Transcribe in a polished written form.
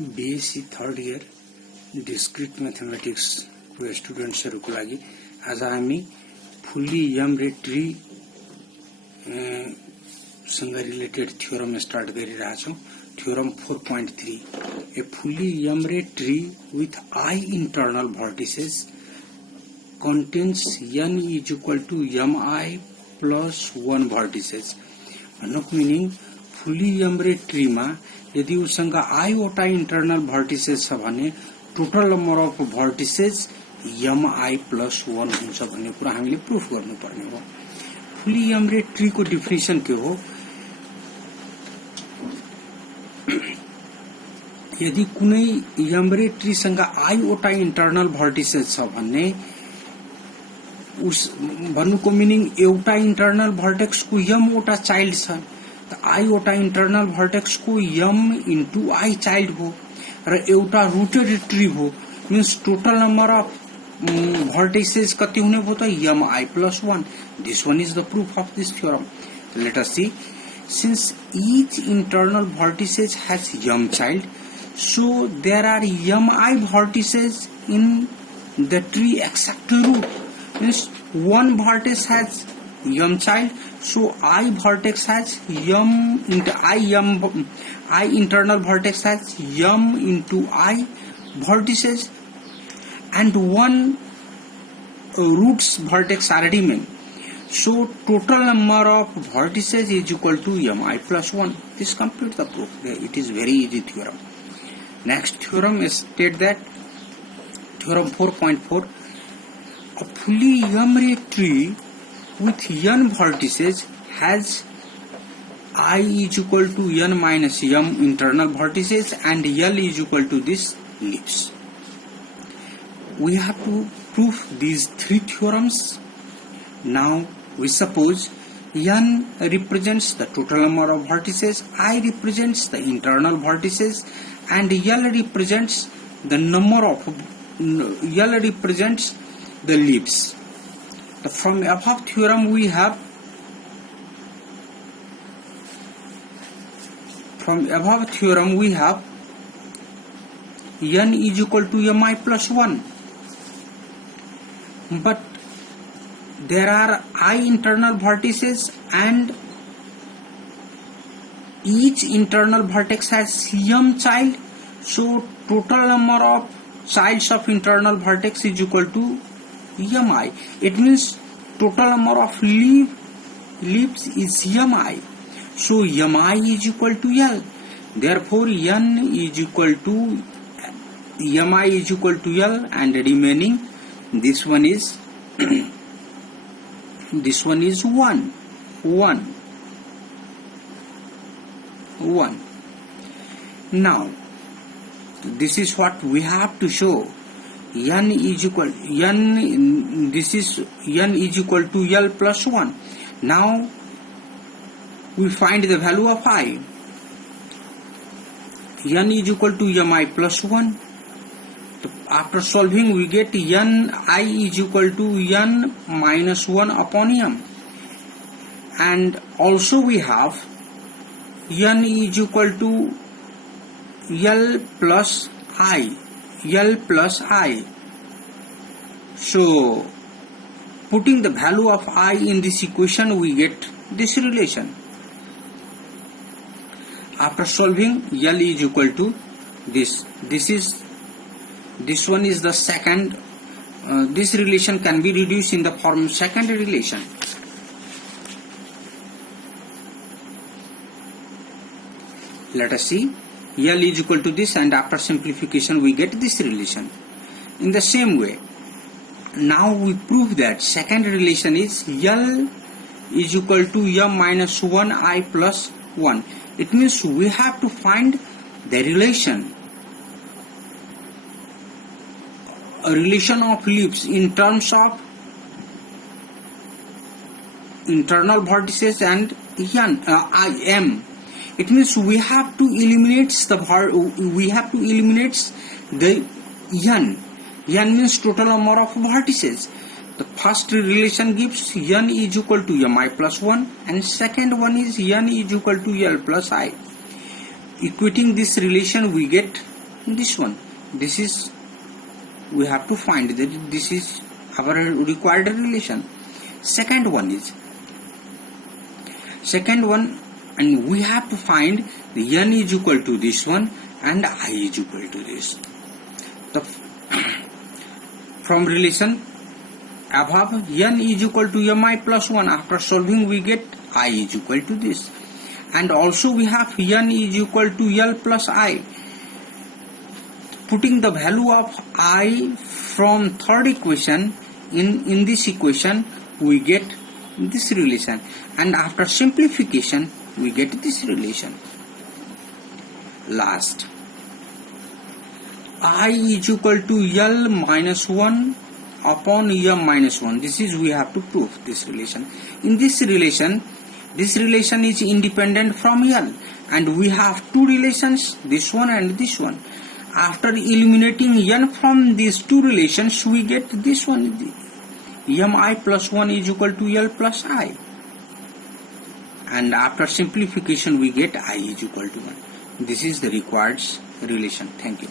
BSc third year discrete mathematics को स्टुडेन्ट्सहरुको लागि आज हामी फुल्ली यम रे ट्री सँग रिलेटेड थ्योरम स्टार्ट गरिरहेछौं। थ्योरम 4.3 ए फुल्ली यम रे tree with I internal vertices contains n is equal to mi plus 1 vertices। भन्नुको meaning fully यम रे ट्री मा यदि उसँग I वटा इंटरनल भर्टिसेस छ भने total number of vertices mi plus 1 हुन्छ भन्ने कुरा हामीले प्रुफ गर्नुपर्ने हो। फुल्ली यम रे ट्री को डेफिनेसन के हो? यदि कुनै यम रे ट्री सँग I वटा इंटरनल भर्टिसेस छ भन्ने उस भन्नुको मिनिङ एउटा इंटरनल भर्टेक्स को m वटा चाइल्ड छ त I वटा इंटरनल भर्टेक्स को m into I चाइल्ड हो र एउटा रूटेड ट्री हो। Means total number of vertices कति हुने भयो त mi plus 1। This one is the proof of this theorem. Let us see. Since each internal vertices has m child, so there are mi vertices in the tree except root. Means one vertex has m child, so I vertex has m into I internal vertex has m into I vertices, and one roots vertex are remain. So total number of vertices is equal to mi plus 1. This completes the proof. It is very easy theorem. Next theorem is state that theorem 4.4. A fully m ray tree with n vertices has I is equal to n minus m internal vertices and L is equal to this leaves. We have to prove these three theorems. Now we suppose n represents the total number of vertices, I represents the internal vertices, and L represents the number of L represents the leaves. From above theorem we have n is equal to mi plus 1, but there are I internal vertices and each internal vertex has m child, so total number of childs of internal vertex is equal to mi. It means total number of leaves is mi. So mi is equal to L. Therefore n is equal to mi is equal to L, and remaining this one is this one is 1. Now this is what we have to show. N is equal to L plus 1. Now we find the value of I. N is equal to mi plus 1. After solving we get n I is equal to n minus 1 upon m, and also we have n is equal to L plus I. So putting the value of I in this equation we get this relation. After solving, L is equal to this. This one is the second. This relation can be reduced in the form second relation. Let us see. L is equal to this, and after simplification we get this relation. In the same way, now we prove that second relation is L is equal to m minus 1 I plus 1. It means we have to find the relation of leaves in terms of internal vertices and m. It means we have to eliminate the n. N means total number of vertices. The first relation gives n is equal to mi plus 1, and second one is n is equal to L plus I. Equating this relation we get this one. This is, we have to find that this is our required relation. Second one, and we have to find the n is equal to this one and I is equal to this. From relation above, n is equal to mi plus 1. After solving, we get I is equal to this. And also we have n is equal to L plus I. Putting the value of I from third equation in this equation, we get this relation. And after simplification, we get this relation. Last, I is equal to L minus 1 upon M minus 1. This is, we have to prove this relation. In this relation is independent from L, and we have two relations, this one and this one. After eliminating n from these two relations, we get this one, mi plus 1 is equal to L plus I. And after simplification, we get I is equal to 1. This is the required relation. Thank you.